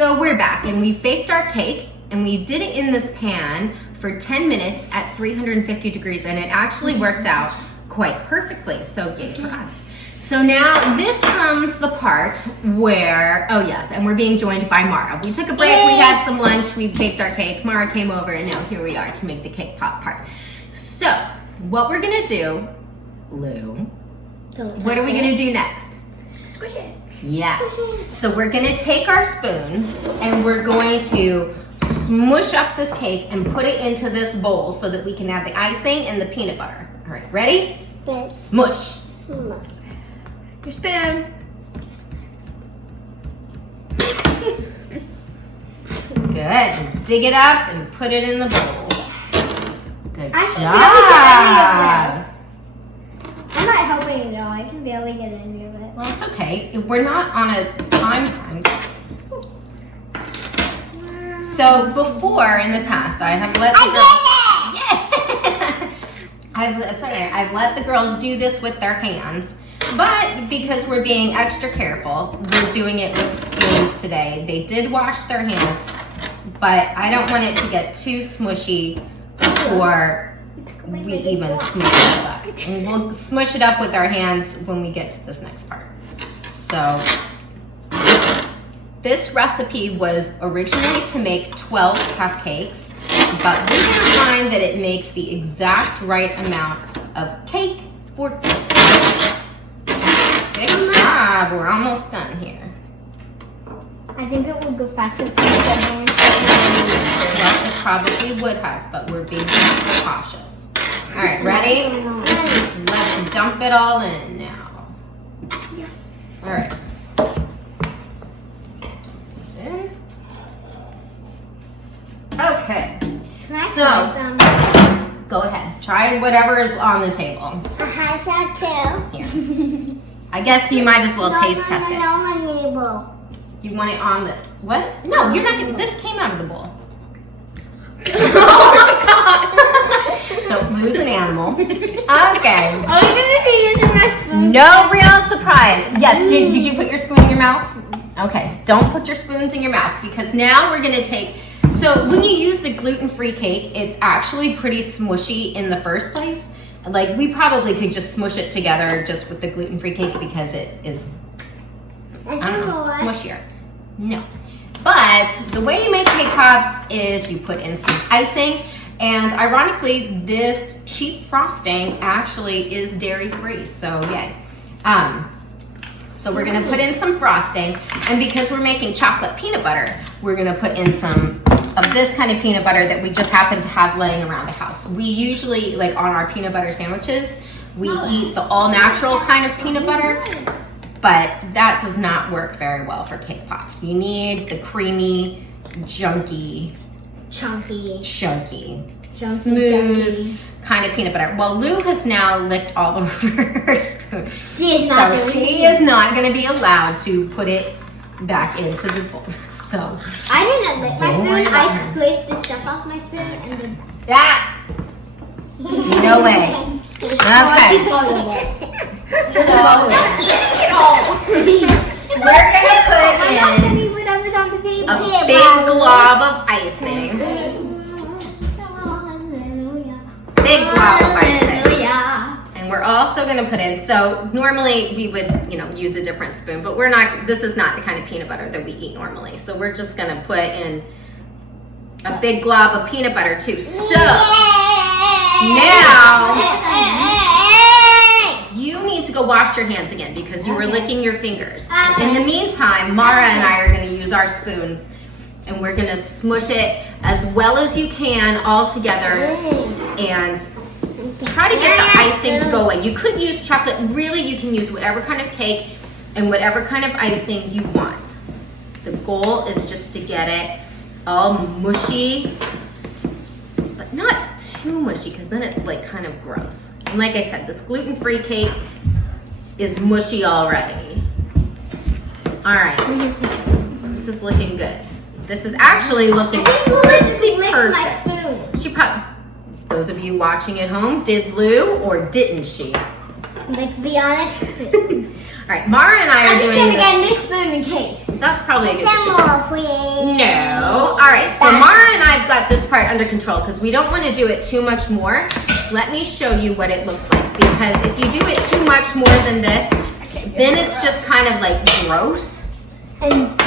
so we're back and we've baked our cake and we did it in this pan for 10 minutes at 350 degrees and it actually worked out quite perfectly, so yay for us. So now this comes the part where, oh yes, and we're being joined by Mara. We took a break, we had some lunch, we baked our cake, Mara came over, and now here we are to make the cake pop part. So, what we're gonna do, Lou, what are we gonna do next? Squish it. Yes. So we're gonna take our spoons and we're going to smush up this cake and put it into this bowl so that we can add the icing and the peanut butter. All right, ready? Yes. Smush. Your spoon. Good. Dig it up and put it in the bowl. Good I job. I'm not helping at all. I can barely get any of it. Well, it's okay. We're not on a time crunch. So before in the past, I have let the girls. Yeah. It's okay. I've let the girls do this with their hands, but because we're being extra careful, we're doing it with spoons today. They did wash their hands, but I don't want it to get too smushy before we even smush it up. And we'll smush it up with our hands when we get to this next part. So this recipe was originally to make 12 cupcakes, but we're gonna find that it makes the exact right amount of cake for cupcakes. Good job, we're almost done here. I think it will go faster if we get more. Well, it probably would have, but we're being extra cautious. All right, ready? Let's dump it all in now. Yeah. All right. Dump this in. Okay. Can I So- try some? Go ahead. Try whatever is on the table. I have some too. Here. I guess you might as well taste test it. No. You want it on the what? No, you're not gonna. This came out of the bowl. Oh my god! So Lou's an animal. Okay. I'm gonna be using my spoon. No real surprise. Yes. Did you put your spoon in your mouth? Okay. Don't put your spoons in your mouth because now we're gonna take. So when you use the gluten-free cake, it's actually pretty smushy in the first place. Like we probably could just smush it together just with the gluten-free cake because it is, I don't know, smushier. No. But the way you make cake pops is you put in some icing, and ironically, this cheap frosting actually is dairy-free, so yay. So we're gonna put in some frosting, and because we're making chocolate peanut butter, we're gonna put in some of this kind of peanut butter that we just happen to have laying around the house. We usually, like on our peanut butter sandwiches, we eat the all-natural kind of peanut butter, but that does not work very well for cake pops. You need the creamy, chunky, smooth kind of peanut butter. Well, Lou has now licked all over her spoon. She is not going to be allowed to put it back into the bowl. So I didn't lick my spoon. I scraped the stuff off my spoon and then that. No way. Okay. So we're gonna put in a big glob of icing. Big glob of icing. And we're also gonna put in, so normally we would, use a different spoon, but this is not the kind of peanut butter that we eat normally. So we're just gonna put in a big glob of peanut butter too. So now you need to go wash your hands again because you were licking your fingers. In the meantime, Mara and I are going to use our spoons and we're going to smush it as well as you can all together and try to get the icing to go away. You could use chocolate. Really, you can use whatever kind of cake and whatever kind of icing you want. The goal is just to get it all mushy, but not too mushy because then it's like kind of gross. And like I said, this gluten-free cake is mushy already. All right, this is looking good. This is actually looking pretty perfect. My She probably, those of you watching at home, did Lou or didn't she? Like, to be honest. All right, Mara and I are doing I'm just gonna get a new spoon in case. That's probably a good Some decision. more, please. No. All right, so Mara and I've got this part under control because we don't want to do it too much more. Let me show you what it looks like, because if you do it too much more than this, then it's just kind of like gross. And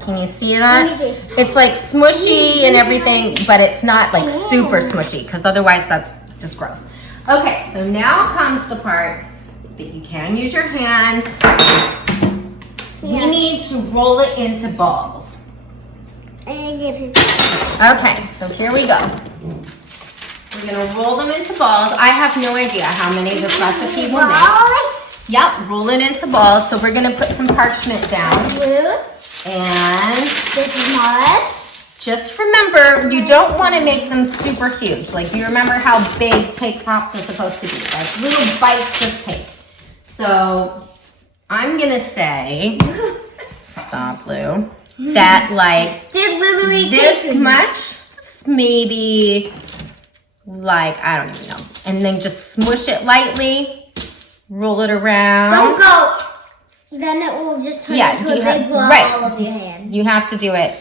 Can you see that? It's like smushy and everything, but it's not like super smushy, because otherwise that's just gross. Okay, so now comes the part that you can use your hands. We need to roll it into balls. Okay, so here we go. We're gonna roll them into balls. I have no idea how many this recipe will make. Yep, roll it into balls. So we're gonna put some parchment down. And this is mud. Just remember, you don't want to make them super huge. Like, you remember how big cake pops are supposed to be, like little bites of cake. So I'm gonna say, stop, Lou, that like this much, maybe like, I don't even know. And then just smush it lightly. Roll it around. Don't go. Then it will just turn into a big glob all over your hands. You have to do it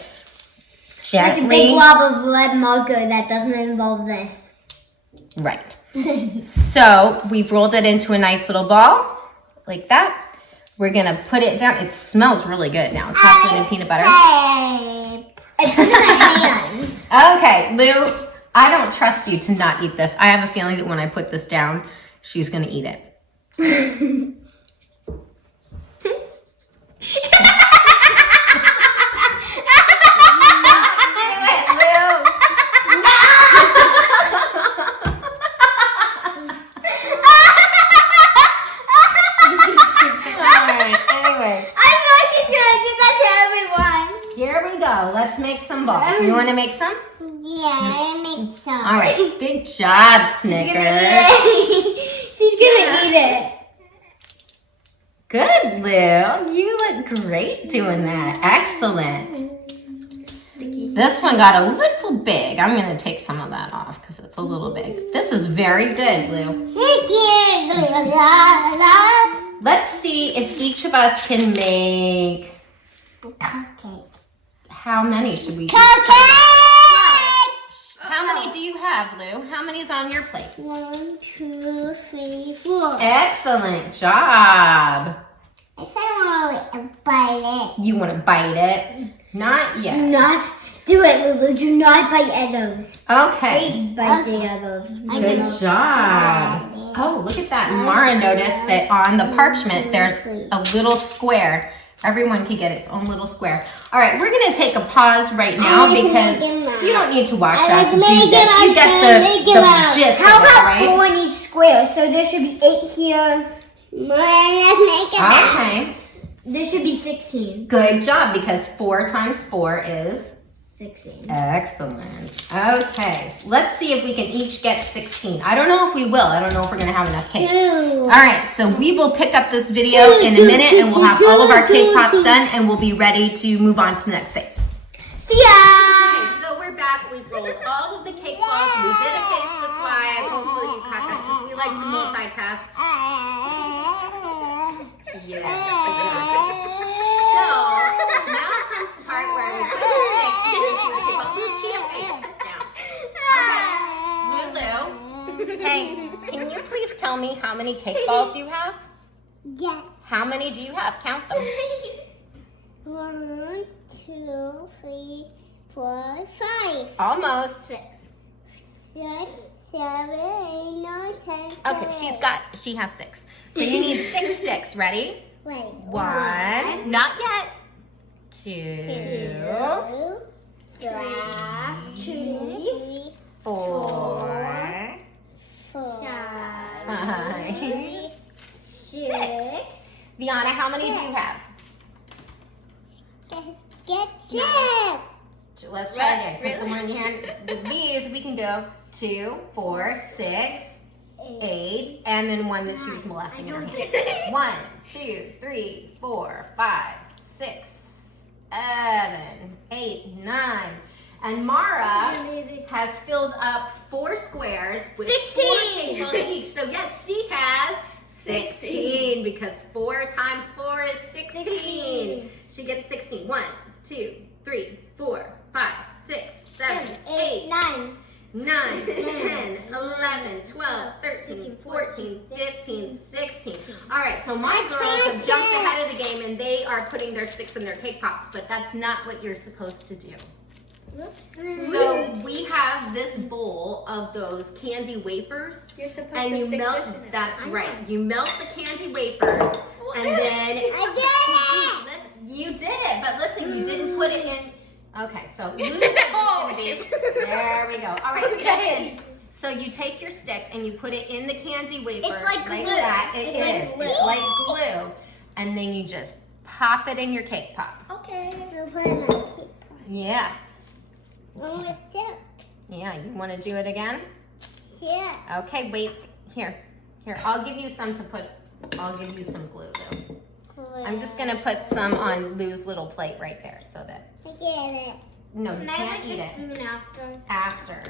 gently. Like a big glob of red marker that doesn't involve this. Right. So we've rolled it into a nice little ball, like that. We're gonna put it down. It smells really good now. Chocolate and peanut butter. It's in my hands. Okay, Lou, I don't trust you to not eat this. I have a feeling that when I put this down, she's gonna eat it. Here we go. Let's make some balls. You want to make some? Yeah, I make some. All right. Good job, Snickers. She's gonna eat it. Good, Lou. You look great doing that. Excellent. This one got a little big. I'm going to take some of that off because it's a little big. This is very good, Lou. Let's see if each of us can make... Cupcake. How many should we do? Cupcake! How many do you have, Lou? How many is on your plate? 1, 2, 3, 4. Excellent job. I said I want to bite it. You want to bite it? Not yet. Do not do it, Lulu. Do not bite at those. Okay. Biting at those. Good job. Oh, look at that. Mara noticed that on the parchment, there's a little square. Everyone can get its own little square. All right, we're going to take a pause right now because you don't need to watch us do this. You get the gist of it, How about right? 4 in each square? So there should be 8 here. Let's make it Okay. There should be 16. Good job, because 4 times 4 is? 16. Excellent. Okay, so let's see if we can each get 16. I don't know if we will. I don't know if we're going to have enough cake. All right, so we will pick up this video in a minute and we'll have all of our cake pops done and we'll be ready to move on to the next phase. See ya! Okay, so we're back. We've rolled all of the cake balls. We did a cake supply. Hopefully you caught that because we like to multitask. Yeah. So now comes the part where we put the cake into a cake ball. Lucia, sit down. Okay. Lulu, hey, can you please tell me how many cake balls you have? Yeah. How many do you have? Count them. 1, 2, 3, 4, 5. Almost. 6, 7, 8, 9, 10. Okay, she has 6. So you need 6 sticks. Ready? Wait. 1. Not yet. 2. 3, 4. 5, 6. Viana, how many do you have? Get 6. Let's try again. Put the one in your hand. With these, we can go 2, 4, 6, 8, and then one that she was molesting in her hand. 1, 2, 3, 4, 5, 6, 7, 8, 9. And Mara has filled up 4 squares with 16. 4 cake balls each. So yes, she has 16, because 4 times 4 is 16. 16. She gets 16. 1, 2, 3, 4, 5, 6, 7, 8, 9. 9, 10, 11, 12, 13, 14, 15, 16. All right, so my girls have jumped ahead of the game and they are putting their sticks in their cake pops, but that's not what you're supposed to do. So we have this bowl of those candy wafers. You're supposed and to you stick melt, this in it. that's right. You melt the candy wafers and then I you did it, but listen, you didn't put it in. Okay, so Lou's gonna be, there we go. All right, listen. So you take your stick and you put it in the candy wafer It's like glue. that. It It's is. like glue. It's like glue. And then you just pop it in your cake pop. Okay. Put it in my cake. Yes. One more step. Yeah, you want to do it again? Yeah. Okay, wait. Here. I'll give you some to put. I'll give you some glue though. I'm just gonna put some on Lou's little plate right there so that. I get it. No, you Can I can't lick eat the it. spoon after? After.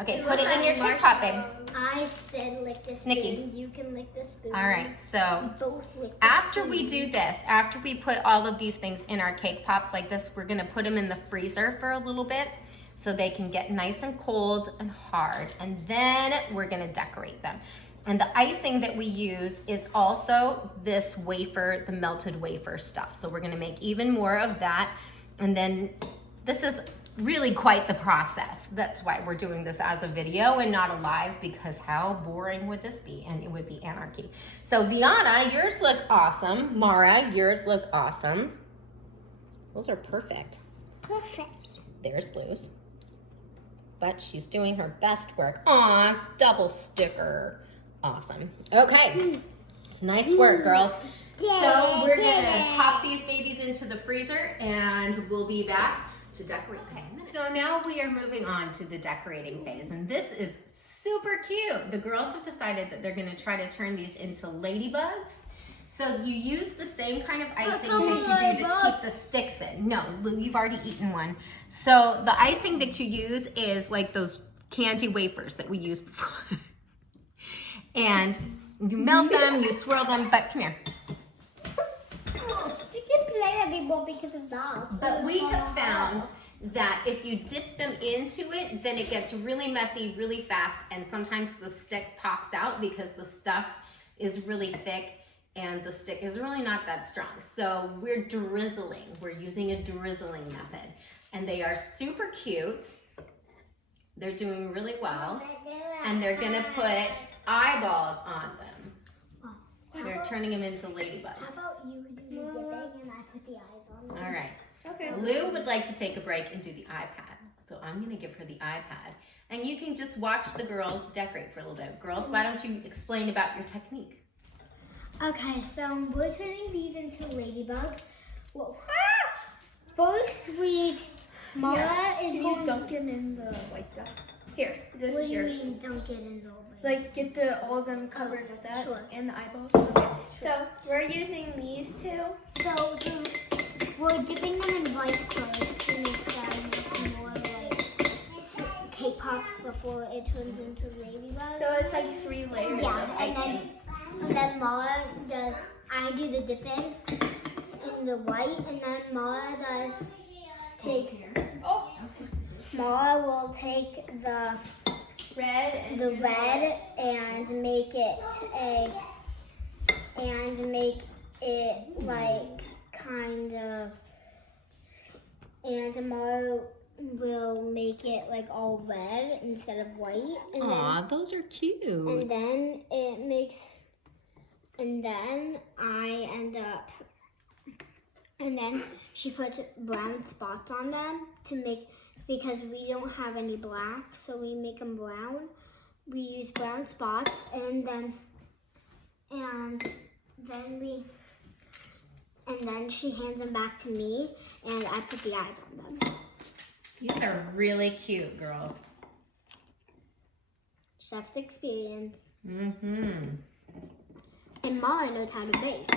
Okay, It put it looks in your like cake popping. I said lick the spoon. Snicky. You can lick the spoon. All right, so Both lick the after spoon. we do this, after we put all of these things in our cake pops like this, we're gonna put them in the freezer for a little bit so they can get nice and cold and hard. And then we're gonna decorate them. And the icing that we use is also this wafer, the melted wafer stuff. So we're gonna make even more of that. And then this is really quite the process. That's why we're doing this as a video and not a live, because how boring would this be? And it would be anarchy. So Viana, yours look awesome. Mara, yours look awesome. Those are perfect. Perfect. There's Lou's. But she's doing her best work. Aw, double sticker. Awesome. Okay. Nice work, girls. So we're gonna pop these babies into the freezer and we'll be back to decorate. Okay, so now we are moving on to the decorating phase, and this is super cute. The girls have decided that they're gonna try to turn these into ladybugs. So you use the same kind of icing that you do to keep the sticks in. No, Lou, you've already eaten one. So the icing that you use is like those candy wafers that we used before. And you melt them, you swirl them, but come here. You can play anymore because of that. But we have found that if you dip them into it, then it gets really messy really fast, and sometimes the stick pops out because the stuff is really thick and the stick is really not that strong. So we're drizzling. We're using a drizzling method, and they are super cute. They're doing really well, and they're gonna put eyeballs on them. They're turning them into ladybugs. How about you do the dipping and I put the eyes on them? All right. Okay. Lou would like to take a break and do the iPad. So I'm gonna give her the iPad. And you can just watch the girls decorate for a little bit. Girls, why don't you explain about your technique? Okay, so we're turning these into ladybugs. Well, first Mara is Can going you dunk them in the white stuff? Here, this What is do you yours. mean don't get in the way? Like, get all of them covered with that Sure. and the eyeballs. Okay. So, we're using these two. So we're dipping them in white clay to make them more like cake pops before it turns into ladybugs. So, it's like 3 layers yeah, of icing. and then Mara does. I do the dipping in the white, and then Mara takes. Oh! Mara will take the Red and red and make it like kind of, and Mara will make it like all red instead of white, and Aw, those are cute. then it makes, and then I end up, and then she puts brown spots on them to make, because we don't have any black, so we make them brown. We use brown spots, and then she hands them back to me, and I put the eyes on them. These are really cute, girls. Chef's experience. Mm-hmm. And Mara knows how to bake.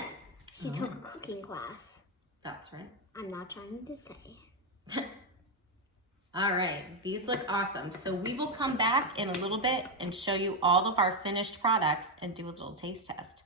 She took a cooking class. That's right. I'm not trying to say. All right, these look awesome. So we will come back in a little bit and show you all of our finished products and do a little taste test.